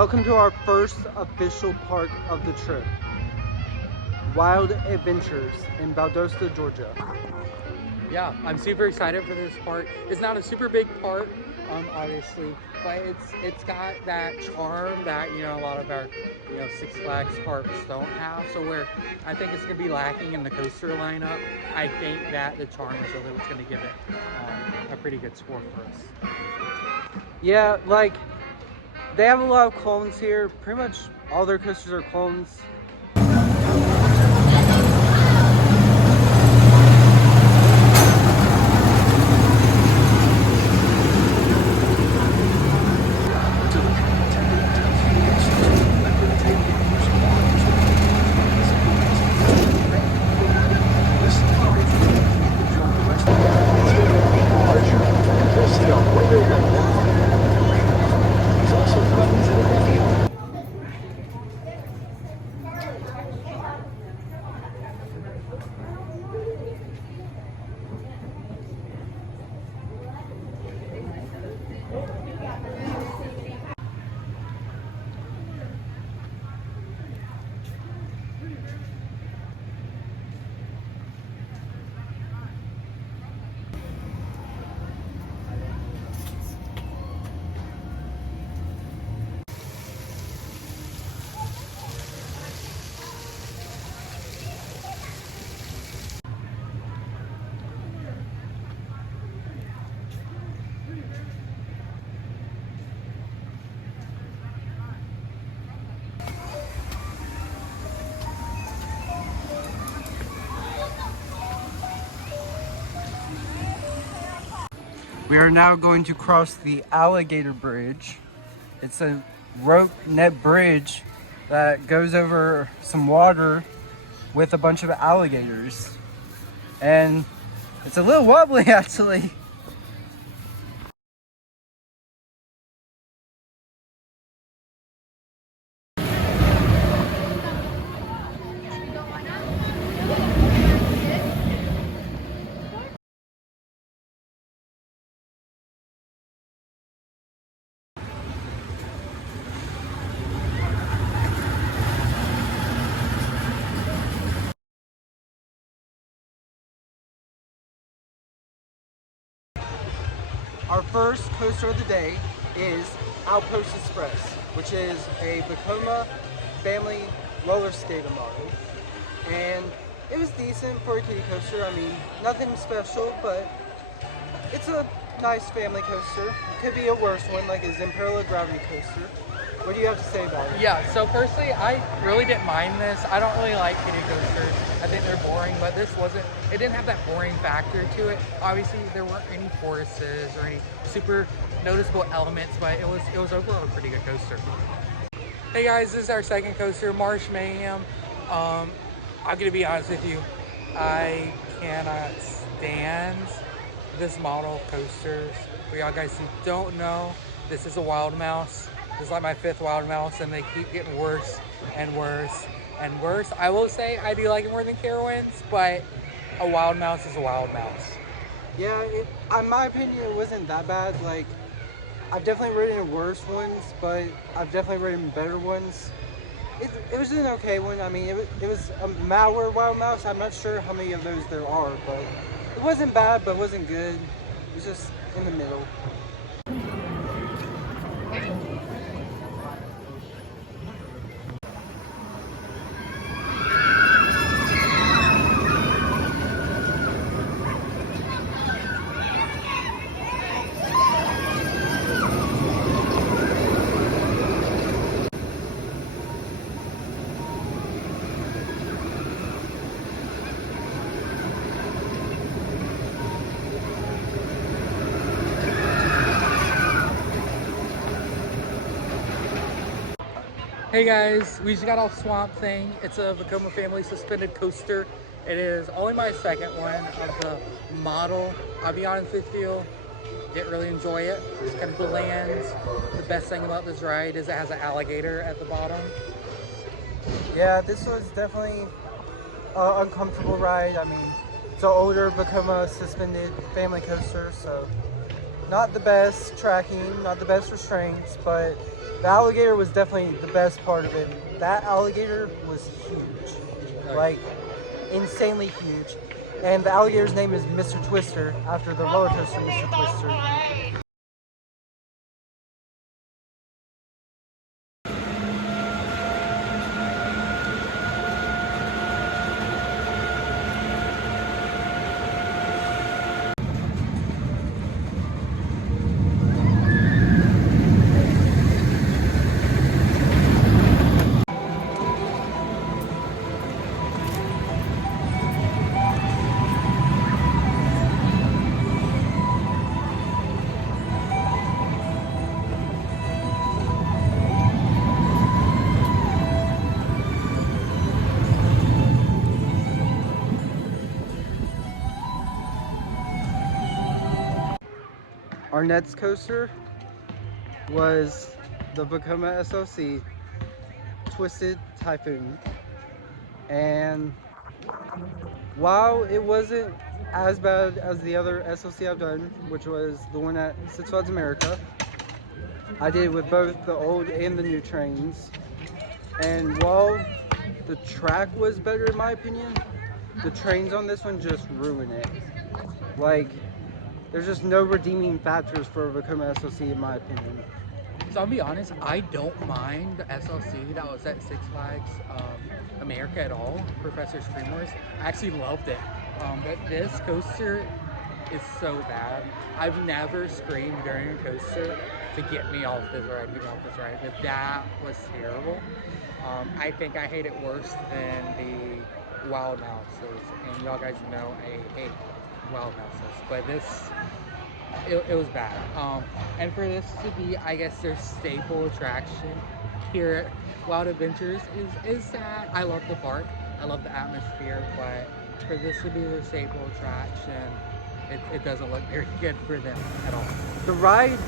Welcome to our first official park of the trip, Wild Adventures in Valdosta, Georgia. Yeah, I'm super excited for this park. It's not a super big park, obviously, but it's got that charm that a lot of our Six Flags parks don't have. So where I think it's gonna be lacking in the coaster lineup, I think that the charm is really what's gonna give it a pretty good score for us. Yeah, like they have a lot of clones here. Pretty much all their coasters are clones. We are now going to cross the Alligator Bridge. It's a rope net bridge that goes over some water with a bunch of alligators. And it's a little wobbly actually. Our first coaster of the day is Outpost Express, which is a Vekoma family roller skater model. And it was decent for a kiddie coaster. I mean, nothing special, but it's a nice family coaster. It could be a worse one, like a Zamperla Gravity Coaster. What do you have to say about it? Yeah, so personally, I really didn't mind this. I don't really like kiddie coasters. I think they're boring, but it didn't have that boring factor to it. Obviously, there weren't any forces or any super noticeable elements, but it was overall a pretty good coaster. Hey guys, this is our second coaster, Marsh Mayhem. I'm gonna be honest with you, I cannot stand this model of coasters. For y'all guys who don't know, this is a Wild Mouse. This is like my fifth Wild Mouse, and they keep getting worse and worse and worse. I will say I do like it more than Carowinds, but a Wild Mouse is a Wild Mouse. Yeah, in my opinion, it wasn't that bad. Like, I've definitely ridden worse ones, but I've definitely ridden better ones. It was an okay one. I mean, it was a malware Wild Mouse. I'm not sure how many of those there are, but it wasn't bad, but it wasn't good. It was just in the middle. Hey guys, we just got off Swamp Thing. It's a Vekoma family suspended coaster. It is only my second one of the model. I'll be honest with you, didn't really enjoy it. It's kind of bland. The best thing about this ride is it has an alligator at the bottom. Yeah, this was definitely an uncomfortable ride. I mean, it's an older Vekoma suspended family coaster, so not the best tracking, not the best restraints, but the alligator was definitely the best part of it. That alligator was huge, like insanely huge. And the alligator's name is Mr. Twister, after the roller coaster Mr. Twister. Our next coaster was the Vekoma SLC Twisted Typhoon. And while it wasn't as bad as the other SLC I've done, which was the one at Six Flags America, I did with both the old and the new trains. And while the track was better in my opinion, the trains on this one just ruin it. Like, there's just no redeeming factors for a Vekoma SLC in my opinion. So I'll be honest, I don't mind the SLC that was at Six Flags America at all, Professor Screamworks. I actually loved it. But this coaster is so bad. I've never screamed during a coaster to get me off this ride, but that was terrible. I think I hate it worse than the Wild Mouses, and y'all guys know I hate Wild Mouses, but this, it was bad. And for this to be, I guess, their staple attraction here at Wild Adventures is sad. I love the park, I love the atmosphere, but for this to be their staple attraction, it doesn't look very good for them at all. The ride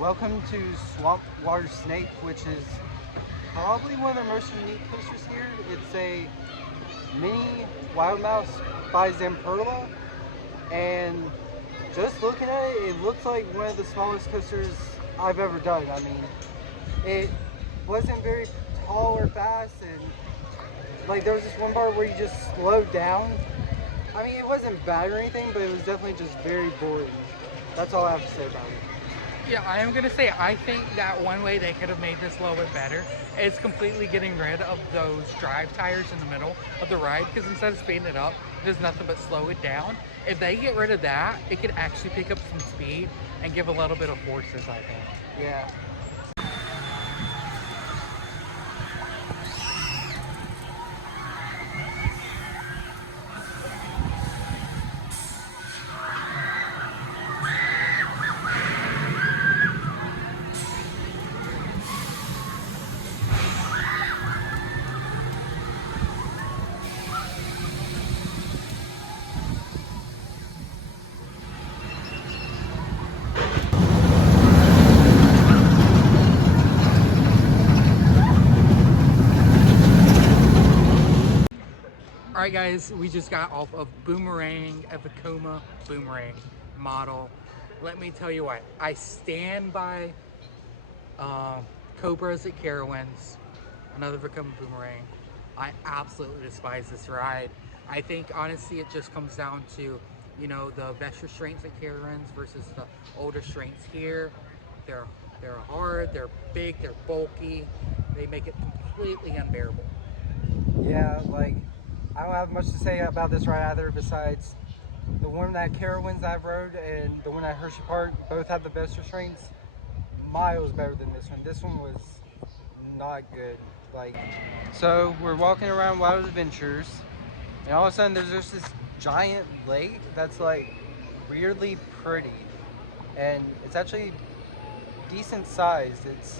Welcome to Swamp Water Snake, which is probably one of the most unique coasters here. It's a mini Wild Mouse by Zamperla, and just looking at it, it looks like one of the smallest coasters I've ever done. I mean, it wasn't very tall or fast, and like there was this one part where you just slowed down. I mean, it wasn't bad or anything, but it was definitely just very boring. That's all I have to say about it. Yeah, I am gonna say I think that one way they could have made this a little bit better is completely getting rid of those drive tires in the middle of the ride, because instead of speeding it up, it does nothing but slow it down. If they get rid of that, it could actually pick up some speed and give a little bit of forces, I think. Yeah. Alright guys, we just got off of Boomerang, a Vekoma Boomerang model. Let me tell you what, I stand by Cobras at Carowinds, another Vekoma Boomerang. I absolutely despise this ride. I think honestly it just comes down to, you know, the best restraints at Carowinds versus the older restraints here. They're hard, they're big, they're bulky. They make it completely unbearable. Yeah, like, I don't have much to say about this ride either, besides The one at Carowinds I've rode and the one at Hershey Park both had the best restraints. Miles better than this one. This one was not good. Like, so we're walking around Wild Adventures, and all of a sudden there's just this giant lake that's like weirdly pretty, and it's actually decent sized. It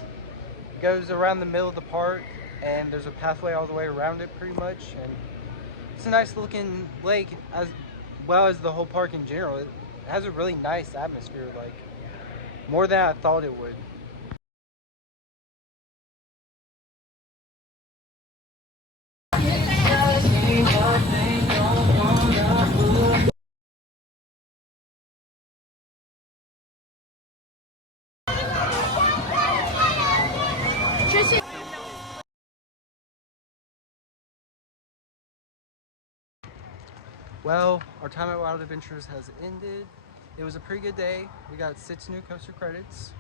goes around the middle of the park, and there's a pathway all the way around it pretty much, and it's a nice looking lake as well as the whole park in general. It has a really nice atmosphere, like more than I thought it would. Well, our time at Wild Adventures has ended. It was a pretty good day. We got 6 new coaster credits,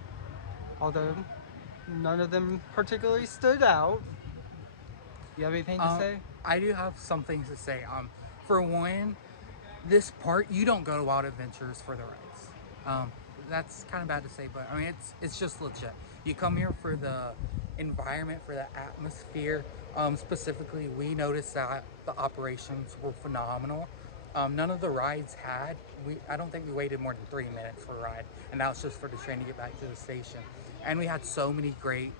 although none of them particularly stood out. You have anything to say? I do have some things to say. For one, this part, you don't go to Wild Adventures for the rides. That's kind of bad to say, but I mean, it's just legit. You come here for the environment, for the atmosphere. Specifically, we noticed that the operations were phenomenal. None of the rides I don't think we waited more than 3 minutes for a ride, and that was just for the train to get back to the station. And we had so many great,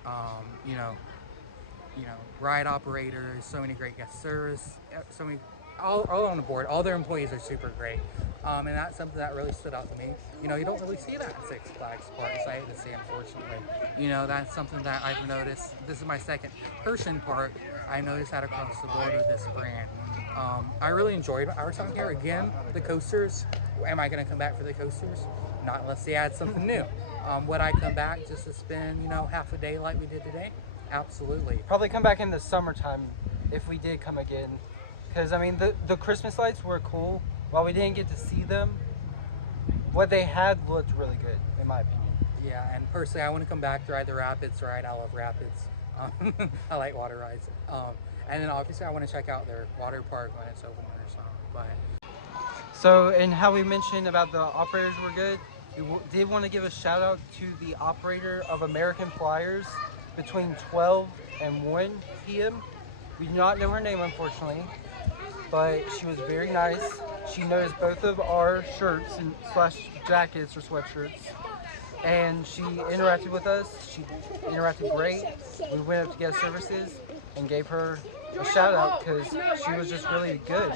ride operators, so many great guest service, so many, all on the board. All their employees are super great. And that's something that really stood out to me. You don't really see that at Six Flags parks, I hate to say, unfortunately. That's something that I've noticed. This is my second Hershey Park. I noticed that across the board with this brand. I really enjoyed our time here. Again, the coasters, am I going to come back for the coasters? Not unless they add something new. Would I come back just to spend, half a day like we did today? Absolutely. Probably come back in the summertime if we did come again. Because, I mean, the Christmas lights were cool. While we didn't get to see them, what they had looked really good, in my opinion. Yeah, and personally, I want to come back to ride the Rapids ride. I love Rapids. I like water rides. And then obviously, I want to check out their water park when it's open or something. But so, and how we mentioned about the operators were good, we did want to give a shout out to the operator of American Flyers between 12 and 1 p.m. We do not know her name, unfortunately, but she was very nice. She noticed both of our shirts and / jackets or sweatshirts, and she interacted with us. She interacted great. We went up to guest services and gave her a shout out because she was just really good.